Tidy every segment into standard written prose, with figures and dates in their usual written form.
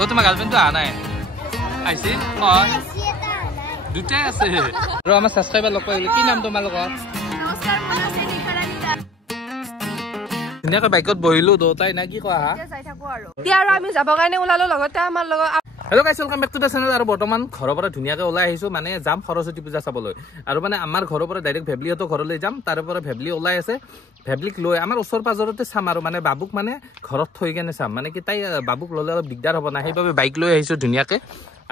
ও তোমাৰ গাৰ্লফ্ৰেণ্ডটো অহা নাই আহিছিল দুটাই আছে আৰু আমাৰ ছাবস্ক্ৰাইবাৰ লগ পাই কি নাম তোমালোকৰ ধুনীয়াকৈ বাইকত বহিলো দুটাই না কি কোৱা এতিয়া আৰু আমি যাবৰ কাৰণে ওলালো লগতে আমাৰ লগত hello' guys welcome back to the channel আৰু বৰ্তমান ঘৰৰ পৰা ধুনীয়াকৈ ওলাই আহিছো মানে যাম সৰস্বতী পূজা চাবলৈ আৰু মানে আমাৰ ঘৰৰ পৰা ডাইৰেক্ট ভেবলিহঁতৰ ঘৰলৈ যাম তাৰ পৰা ভেবলি ওলাই আছে ভেবলিক লৈ আমাৰ ওচৰ পাজৰতে চাম আৰু মানে বাবুক মানে ঘৰত থৈ কেনে চাম মানে কি তাই বাবুক ল'লে অলপ দিগদাৰ হ'ব না সেইবাবে বাইক লৈ আহিছো ধুনীয়াকৈ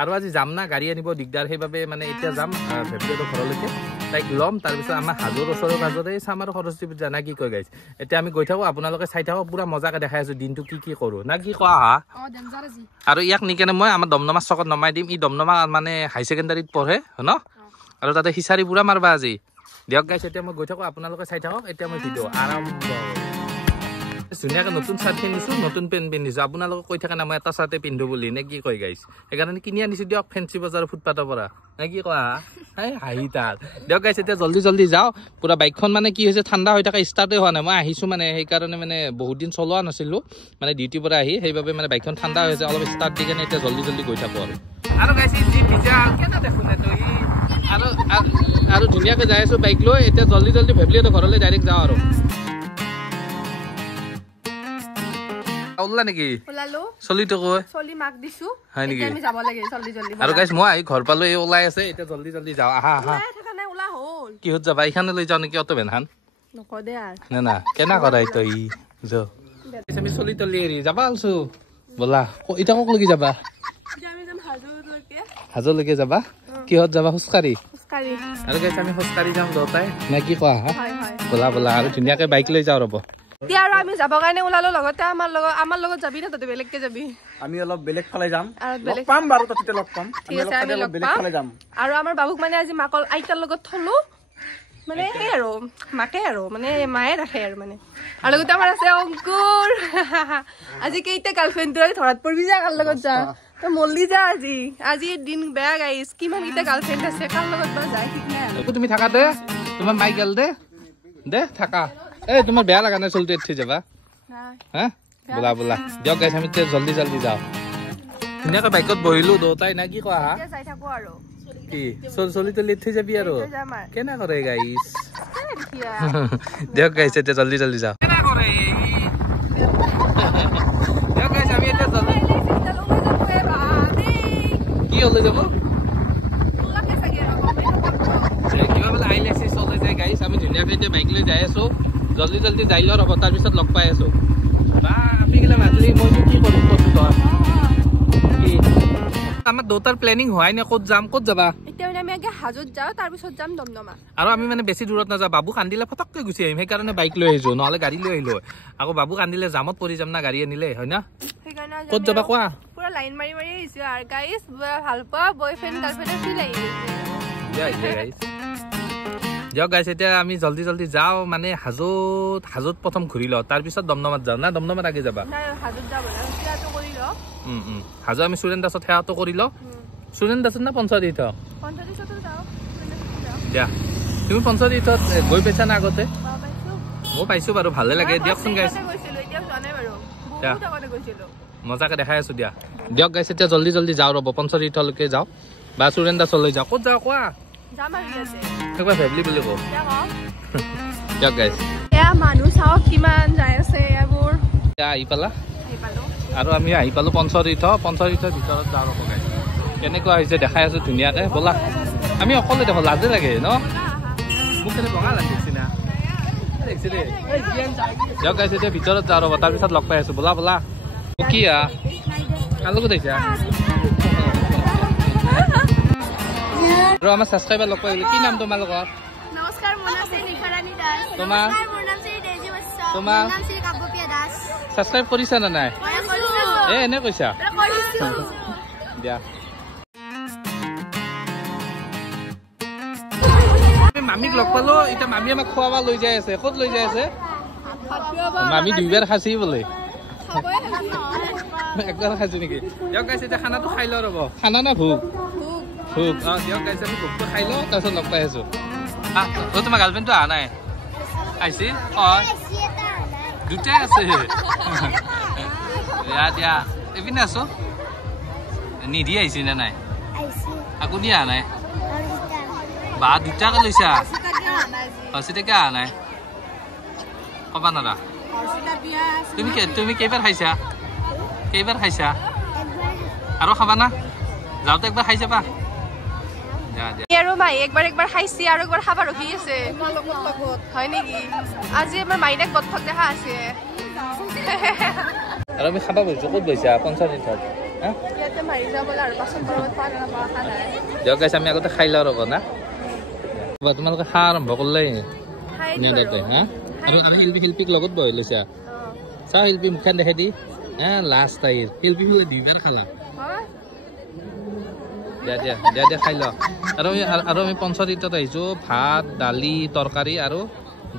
আৰু আজি যাম না গাড়ী আনিব দিগদাৰ সেইবাবে মানে এতিয়া যাম ভেবলিহঁতৰ ঘৰলৈকে তাইক ল'ম তাৰপিছত আমাৰ হাজোৰ ওচৰৰ পাজৰে চাম আৰু সৰস্বতী পূজা না কি কয় গাইছ এতিয়া আমি গৈ থাকোঁ আপোনালোকে চাই থাকক পুৰা মজাকৈ দেখাই আছো দিনটো কি কৰোঁ না কি কোৱা হা আৰু ইয়াক নিকেনে মই আমাৰ দমদমা চকত নমাই দিম ই দমদমা মানে হাই ছেকেণ্ডাৰীত পঢ়ে ন আৰু তাতে হিচাৰি পুৰা মাৰবা আজি দিয়ক গাইছ এতিয়া মই গৈ থাকোঁ আপোনালোকে চাই থাকক এতিয়া মই ভিডিঅ' আৰম্ভ ধুনীয়াকৈ নতুন চাৰ্ট পিন্ধিছোঁ নতুন পেণ্ট পিন্ধিছোঁ আপোনালোকে কৈ থাকে না মই এটা চাৰ্টে পিন্ধো বুলি নে কি কয় গাইছ সেইকাৰণে কিনি আনিছোঁ দিয়ক ফেঞ্চি বজাৰৰ ফুটপাথৰ পৰা নে কি কোৱা হাঁহি তাৰ দিয়ক গাইছ এতিয়া জল্দি যাওঁ পুৰা বাইকখন মানে কি হৈছে ঠাণ্ডা হৈ থাকে ষ্টাৰ্টে হোৱা নাই মই আহিছোঁ মানে সেইকাৰণে মানে বহুত দিন চলোৱা নাছিলোঁ মানে ডিউটিৰ পৰা আহি সেইবাবে মানে বাইকখন ঠাণ্ডা হৈছে অলপ ষ্টাৰ্ট দি কেনে এতিয়া জল্দি গৈ থাকোঁ আৰু গাইছ যি ভিজা কেনে দেখোন আৰু ধুনীয়াকৈ যাই আছোঁ বাইক লৈ এতিয়া জল্দি ভেবলিহঁতৰ ঘৰলৈ ডাইৰেক্ট যাওঁ আৰু ওলা নেকি চলিটো কৈ চলি মাক দিছো হয় নেকি আমি যাব লাগে জল্দি আৰু গাইছ মই আহি ঘৰ পালো এই ওলাই আছে এতিয়া জল্দি যাওঁ আহা ওলা হ'ল কিহত যাবা এইখানে লৈ যাওঁ নেকি অটো ভেনখান নকদে আৰু না কেনা কৰাই তই যো আমি চলি তলি এৰি যাবা আলছো বলা এতিয়া কক লাগি যাবা হাজোলৈকে যাবা কিহত যাবা খোজকাঢ়ি আৰু গাইছ আমি খোজকাঢ়ি যাম দুটাই নে কি কোৱা বলা আৰু ধুনীয়াকৈ বাইক লৈ যাওঁ ৰ'ব এতিয়া আৰু আমি যাবৰ কাৰণে ওলালো লগতে আমাৰ লগত যাবি না ততে বেলেগকে যাবি আমি অলপ বেলেগ ফালে যাম লগ পাম বাৰু ততে লগ পাম ঠিক আছে আমি অলপ বেলেগ ফালে যাম আৰু আমাৰ বাবুক মানে আজি মাকৰ আইতাৰ লগত থলো মানে এই আৰু মাকে আৰু মানে মায়ে ৰাখে আৰু মানে আৰু লগতে আমাৰ আছে অংকুৰ আজি কেইটা গাৰ্লফ্ৰেণ্ড ধৰাত পৰিবি যা কাৰ লগত যা তই মল্লি যা আজি দিন বেয়া গাইছ কিমান কেইটা গাৰ্লফ্ৰেণ্ড আছে কাৰ লগত বা যায় ঠিক নাই তুমি থাকা দে তোমাৰ মাইকেল দে থাকা এই তোমাৰ বেয়া লাগা নাই চলতে উঠি যাবা হা বলা দিয়ক গাইছ আমি জল্দি যাওঁ ধুনীয়াকৈ বাইকত বহিলো দুটাই না কি কোৱা যাই থাকো আৰু কি চলি তলি উঠি যাবি আৰু কেনা কৰে গাইছ দিয়ক গাইছ এতিয়া জল্দি যাওঁ কেনা কৰে দিয়ক গাইছ আমি এতিয়া জল্দি কি হলে যাব কিবা বোলে আইলেক্সি চলে যায় গাইছ আমি ধুনীয়াকৈ এতিয়া বাইক লৈ যাই আছো জল্দি যাই লওঁ ৰ'ব তাৰপিছত লগ পাই আছো বা আপনি গেলে মাতলি মই কি কৰিম কি আমাৰ দুটাৰ প্লেনিং হোৱাই নাই ক'ত যাবা এতিয়া মানে আমি আগে হাজোত যাওঁ তাৰপিছত যাম দমদমা আৰু আমি মানে বেছি দূৰত নাযাওঁ বাবু কান্দিলে ফটককৈ গুচি আহিম সেইকাৰণে বাইক লৈ আহিছোঁ নহ'লে গাড়ী লৈ আহিলোঁ আকৌ বাবু কান্দিলে জামত পৰি যাম না গাড়ী আনিলে হয় না সেইকাৰণে ক'ত যাবা কোৱা পুৰা লাইন মাৰি আহিছোঁ আৰু গাইছ ভাল পোৱা বয়ফ্ৰেণ্ড গাৰ্লফ্ৰেণ্ডৰ ফিল আহি গৈছে দিয়ক গাইছ এতিয়া আমি জল্দি যাওঁ মানে হাজোত প্ৰথম ঘূৰি লওঁ তাৰপিছত দমদমাত যাওঁ না দমদমাত আগে যাবা হাজো আমি সুৰেন দাসত সেৱাটো কৰি লওঁ সুৰেন দাসত না পঞ্চতীৰ্থ দিয়া তুমি পঞ্চতীৰ্থত গৈ পাইছা না আগতে মই পাইছোঁ বাৰু ভালে লাগে দিয়কচোন গাইছ মজাকৈ দেখাই আছোঁ দিয়ক গাইছ এতিয়া জল্দি যাওঁ ৰ'ব পঞ্চতীৰ্থলৈকে যাওঁ বা সুৰেন দাসলৈ যাওঁ ক'ত যাওঁ কোৱা একবাৰ ভেবলি বুলি কওঁ দিয়ক গাইছ এয়া মানুহ চাওক কিমান যাই আছে এইবোৰ আহি পালা আৰু আমি আহি পালোঁ পঞ্চতীৰ্থৰ ভিতৰত যাওঁ ৰ'ব গাইছ কেনেকুৱা হৈছে দেখাই আছোঁ ধুনীয়াকৈ ব'লা আমি অকলে দেখোঁ লাজে লাগে ন মোক কেনে বগা লাগিছে না দেখিছে দেই দিয়ক গাইছ এতিয়া ভিতৰত যাওঁ ৰ'ব তাৰপিছত লগ পাই আছোঁ ব'লা কি কাৰ লগত আহিছা আৰু আমাৰ ছাবস্ক্ৰাইবাৰ লগ পাই কি নাম তোমালোকৰ নমস্কাৰ মোৰ নাম শ্ৰী নিখাৰাণী দাস তোমাৰ মোৰ নাম শ্ৰী দেজি বৈশ্য তোমাৰ নাম শ্ৰী কাব্যপ্ৰিয়া দাস ছাবস্ক্ৰাইব কৰিছা না নাই এনে কৈছা দিয়া মামীক লগ পালো এতিয়া মামী আমাক খোৱা লৈ যাই আছে ক'ত লৈ যাই আছে মামী দুইবাৰ খাইছি বোলে একবাৰ খাইছো নেকি দিয়ক গাইছ এতিয়া খানাটো খাই লওঁ ৰ'ব খানা না ভোক দিয়ক গাইছ আমি ভোকটো খাই লওঁ তাৰপিছত লগ পাই আছো তোমাৰ গাৰ্লফ্ৰেণ্ডটো অহা নাই আহিছিল দুটাই আছে দিয়া এপিনে আছো নিধি আহিছে না নাই আকো দিয়া নাই বা দুটাকে লৈছা হস্পিটাকে অহা নাই কবা নৰা তুমি কেইবাৰ খাইছা আৰু খাবা না যাওঁতে একবাৰ খাই যাবা আৰু মাই একবাৰ খাইছি আৰু একবাৰ খাবা ৰখি আছে হয় নেকি আজি আমাৰ মাইনাক গঠক দেখা আছে আৰু আমি খাবা বহিছো ক'ত বহিছা পঞ্চায়তত ইয়াতে মাৰি যাবলৈ আৰু পাছত ঘৰত পাল নাপা খানা দিয়ক গাইছে আমি আগতে খাই লওঁ ৰ'ব না তোমালোকে খা আৰম্ভ কৰিলে হা আৰু আমি শিল্পীক লগত বহি লৈছা চাওঁ শিল্পী মুখখন দেখাই দি লাষ্ট আহিল শিল্পী দুইবাৰ খালা দিয়া খাই লওঁ আৰু আমি পঞ্চতীৰ্থত আহিছোঁ ভাত দালি তৰকাৰী আৰু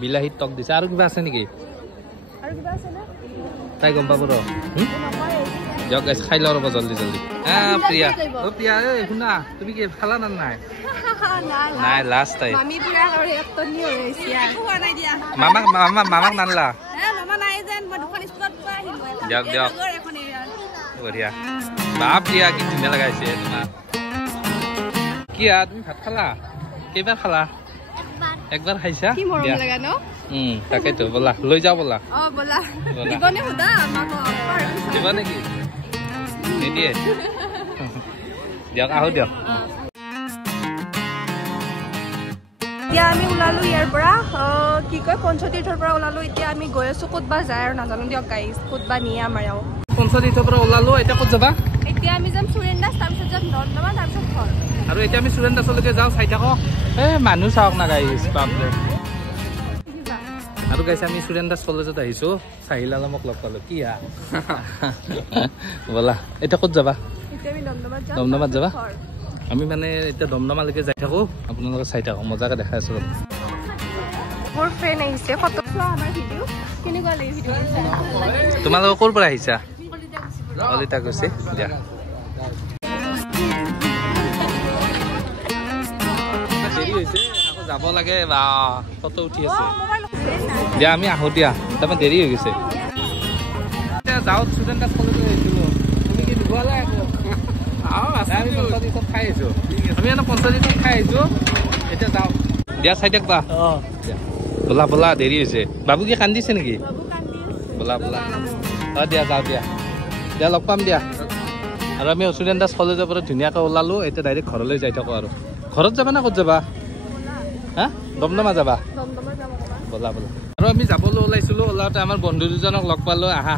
বিলাহীত টক দিছে আৰু কিবা আছে নেকি তাই গম পাব ৰ দিয়ক গাইছ খাই লওঁ ৰ'ব জল্দি প্ৰিয়া শুনা তুমি কি খালা না নাই নাই লাষ্ট টাইম মামাক নানলা দিয়ক বঢ়িয়া বাপ দিয়া কি ধুনীয়া লগাইছে তোমাক কি তুমি ভাত খালা কেইবাৰ খালা একবাৰ খাইছা তাকেতো ব'লা লৈ যাওঁ ব'লা দিব নেকি নিদিয়ে দিয়ক আহো দিয়ক এতিয়া আমি ওলালো ইয়াৰ পৰা কি কয় পঞ্চতীৰ্থৰ পৰা ওলালো এতিয়া আমি গৈ আছো ক'তবা যায় আৰু নাজানো দিয়ক গাইজ ক'তবা নিয়ে আমাৰ পঞ্চতীৰ্থৰ পৰা ওলালো এতিয়া ক'ত যাবা এতিয়া আমি যাম চুৰেন দাস তাৰপিছত যাম নন্দমা তাৰপিছত ঘৰ আৰু এতিয়া আমি চুৰেন দাসলৈকে যাওঁ চাই থাকো মানুহ চাওক না গাইজ বাপৰে আৰু গাইছে আমি চুৰেন দাস কলেজত আহিছো চাহিল আলমক লগ পালো কি ব'লা এতিয়া ক'ত যাবা দমদমাত যাবা আমি মানে এতিয়া দমদমালৈকে যাই থাকো আপোনালোকে চাই থাকো মজাকে দেখাই আছো মোৰ ফ্ৰেণ্ড আহিছে ফটো আমাৰ ভিডিঅ' কেনেকুৱা লাগে ভিডিঅ' তোমালোকে ক'ৰ পৰা আহিছা অলিতা গৈছে দিয়া দেৰি হৈছে আকৌ যাব লাগে বা ফটো উঠি আছে দিয়া আমি আহো দিয়া তাৰমানে দেৰি হৈ গৈছে যাওঁ চুৰেন দাস কলেজত আহিছিলো তুমি কি নুখুৱালা আমি পঞ্চতীৰ্থত খাই আহিছো পঞ্চতীৰ্থত খাই আহিছো এতিয়া যাওঁ দিয়া চাই থাকবা ব'লা দেৰি হৈছে বাবু কি কান্দিছে নেকি ব'লা দিয়া যাওঁ দিয়া লগ পাম দিয়া আৰু আমি চুৰেন দাস কলেজৰ পৰা ধুনীয়াকৈ ওলালো এতিয়া ডাইৰেক্ট ঘৰলৈ যাই থাকো আৰু ঘৰত যাবা না ক'ত যাবা হা দমদমা যাবা ব'লা আৰু আমি যাবলৈ ওলাইছিলো ওলাওঁতে আমাৰ বন্ধু দুজনক লগ পালো আহা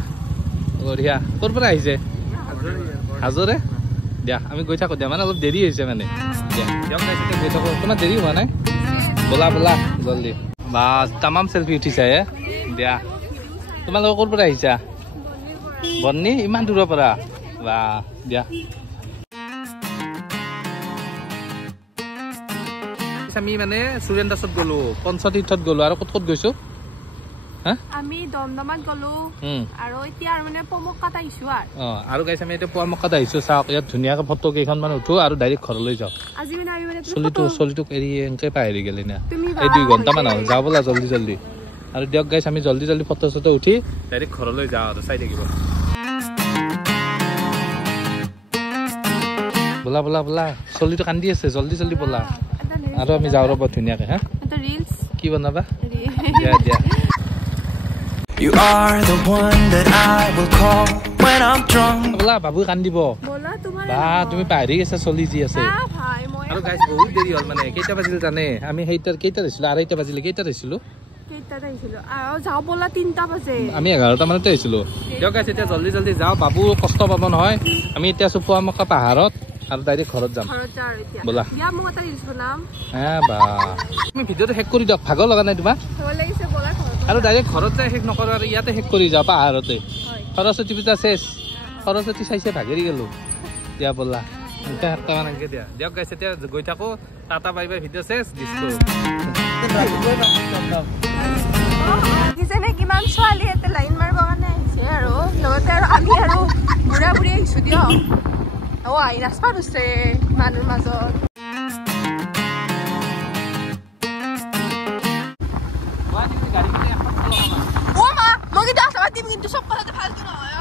বঢ়িয়া ক'ৰ পৰা আহিছে হাজোৰে দিয়া আমি গৈ থাকো দিয়া মানে অলপ দেৰি হৈছে মানে দিয়ক গৈ থাকো তোমাৰ দেৰি হোৱা নাই ব'লা জল্দি বা তামাম চেল্ফি উঠিছা দিয়া তোমালোকে ক'ৰ পৰা আহিছা বন্নি ইমান দূৰৰ পৰা বা দিয়া আমি মানে চুৰেন দাসত গ'লো পঞ্চতীৰ্থত গ'লো আৰু ক'ত গৈছো আমি দমদমাত গ'লো আৰু এতিয়া মানে পমক্কাত আহিছো আৰু গাইছ আমি এতিয়া পমক্কাত আহিছো চাওক ইয়াত ধুনীয়াকৈ ফটো কেইখনমান উঠো আৰু ডাইৰেক্ট ঘৰলৈ যাওঁ চলিটোক এৰি এনেকৈ পাহৰি গ'লি না এই 2 ঘণ্টামান হ'ল যাওঁ ব'লা জল্দি আৰু দিয়ক গাইছ আমি জল্দি ফটো চটো উঠি ডাইৰেক্ট ঘৰলৈ যাওঁ আৰু চাই থাকিব ব'লা চলিটো কান্দি আছে জল্দি ব'লা আৰু আমি যাওঁ ৰ'ব ধুনীয়াকৈ হা কি বনাবা দিয়া You are the one that I will call when I'm drunk. বলা বাবু কান্দিব বা তুমি পাহৰি গৈছা চলি যি আছে আৰু গাইছ বহুত দেৰি হ'ল মানে কেইটা বাজিল জানে আমি কেইটাত আহিছিলো 2:30 বাজিলে কেইটাত আহিছিলো আৰু যাওঁ ব'লা 3টা বাজে আমি 11টা মানতে আহিছিলো দিয়ক গাইছ এতিয়া জল্দি যাওঁ বাবু কষ্ট পাব নহয় আমি এতিয়া আছো পুৱামক্কা পাহাৰত আৰু ডাইৰেক্ট ঘৰত যাম ব'লা বা তুমি ভিডিঅ'টো শেষ কৰি দিয়ক ভাগৰ লগা নাই তোমাৰ আৰু ডাইৰেক্ট ঘৰত যাই শেষ নকৰো আৰু ইয়াতে শেষ কৰি যাওঁ পাহাৰতে সৰস্বতী পূজা শেষ সৰস্বতী চাইছে ভাগৰি গ'লো দিয়া ব'লা এনেকৈ দিয়া দিয়ক গাইছে এতিয়া গৈ থাকো টাটা বাই বাই ভিডিঅ' শেষ দিছো কিমান ছোৱালী ইয়াতে লাইন মাৰিব কাৰণে আহিছে আৰু লগতে আৰু আমি আৰু বুঢ়া বুঢ়ী আহিছো দিয়ক আহি নাচপা ধৰিছে মানুহৰ মাজত মই কিন্তু আশাবাদী কিন্তু চব কথাতে ভালকে নহয়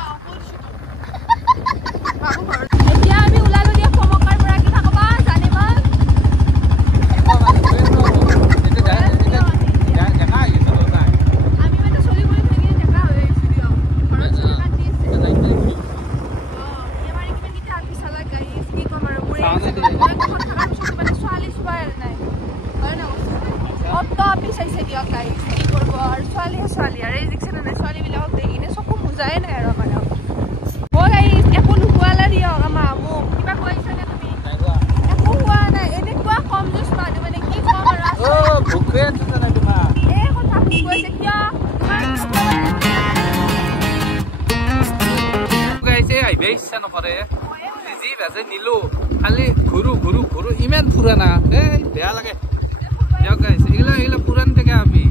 বুজাই নাই আৰু আমাৰ একো নোখোৱালে দিয়ক আমাৰ মোক কিবা খুৱাইছানে তুমি একো খোৱা নাই এনেকুৱা কম জুচ মানুহ মানে কি কম আৰু ভোকে আছে নাই তোমাৰ এই কথা ভোক কৈছে কিয় গাইছে আহিব ইচ্ছা নকৰে যি বাজে নিলো খালি ঘূৰো ইমান ফুৰা না এই বেয়া লাগে দিয়ক গাইছে এইগিলা পুৰান থেকে আমি